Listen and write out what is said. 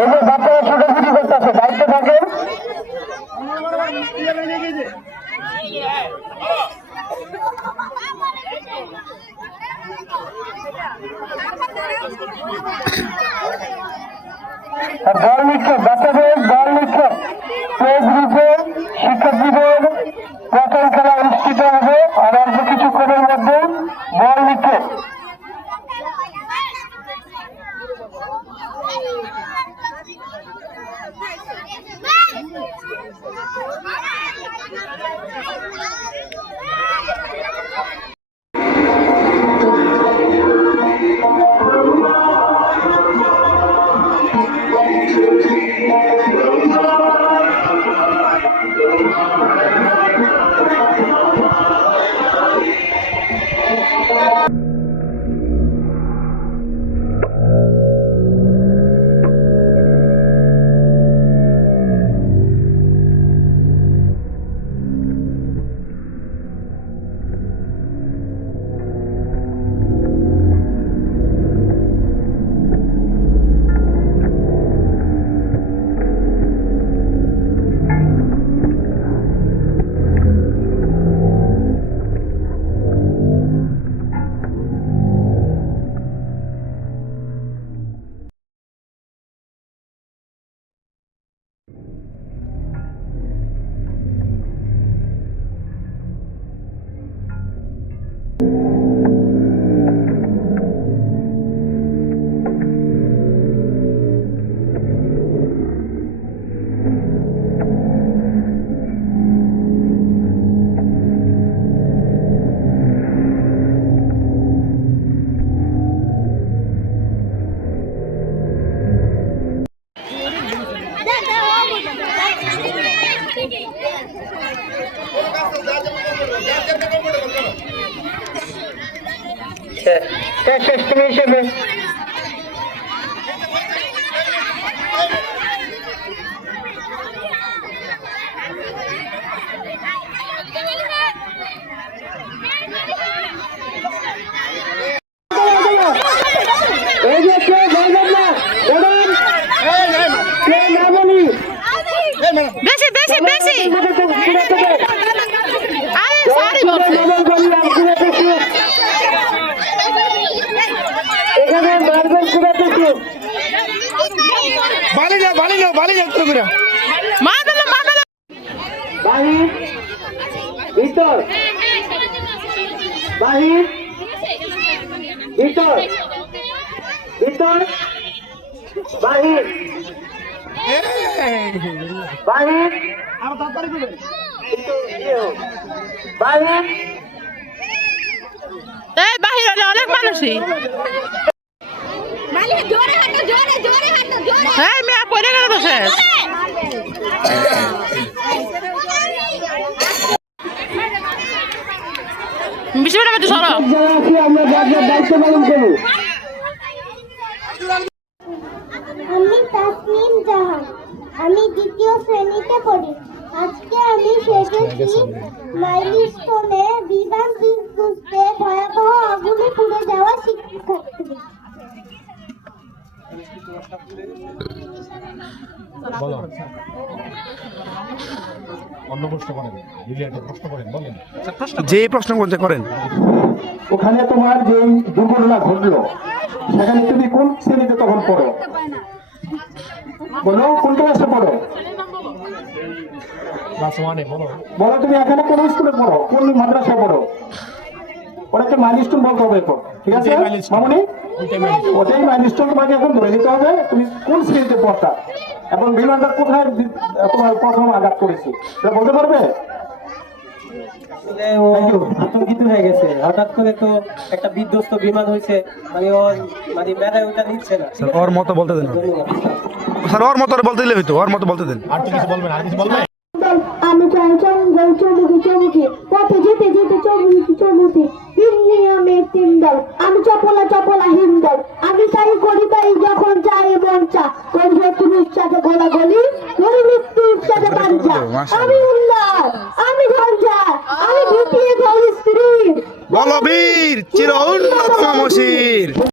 এই যে বাচ্চারা ছোটাছুটি করতেছে, দায়িত্ব থাকে। বল নিচ্ছে বাচ্চাদের, বল নিচ্ছে প্লেস গ্রুপে শিক্ষার্থীদের প্রথম খেলা অনুষ্ঠিত হবে। আর অল্প কিছুক্ষণের মধ্যে বল নিচ্ছে। হিসেবে বেশি বেশি বেশি আরে সরি বলছি এখানে মার্বেল কুড়াতেছে। বালি যাও তো করে মা দিল বাহির ভিতর, বাহির ভিতর, ভিতর বাহির, বাহির আর তাড়াতাড়ি করে বাহির। এই বাহির হলে অনেক মানুষই হ্যাঁ মেয়া পড়ে গেল তো শেষ বিষয়টা একটু সরো আমরা দায়িত্ব পালন করবো। আমি তাসনিম জাহান, আমি দ্বিতীয় শ্রেণীতে পড়ি। আজকে আমি সেজেছি মাইলস্টোনে বিমান বুঝতে ভয়াবহ আগুনে পুড়ে যাওয়া শিক্ষার্থী। যে প্রশ্ন করতে করেন ওখানে তোমার যে দুর্ঘটনা ঘটলো সেখানে তুমি কোন শ্রেণীতে তখন পড়ো? বলো কোন ক্লাসে পড়ো? বলো তুমি এখানে কোন স্কুলে পড়ো, কোন মাদ্রাসায় পড়ো? ওটাকে মাইলস্টোন বলতে হবে এখন, ঠিক আছে মামনি? ওটাই মাইলস্টোন তোমাকে এখন ধরে নিতে হবে তুমি কোন শ্রেণীতে পড়তা এবং বিমানটা কোথায় তোমার প্রথম আঘাত করেছি সেটা বলতে পারবে? আতঙ্কিত হয়ে গেছে, হঠাৎ করে তো একটা বিধ্বস্ত বিমান হয়েছে, মানে ওর মানে মেধায় ওটা নিচ্ছে না। ওর মতো বলতে দেন স্যার, ওর মতো বলতে দিলে হইতো, ওর মতো বলতে দেন। আর কিছু বলবেন? আর কিছু বলবেন? আমি চাই চমুকি পথে যেতে যেতে চমুকি নিয়মের তিনদল। আমি চপলা হিন্দল, আমি তাই করি তাই যখন চাই মন চা, কোন শত্রুর সাথে গোলাগুলি, কোন মৃত্যুর সাথে পাঞ্জা। আমি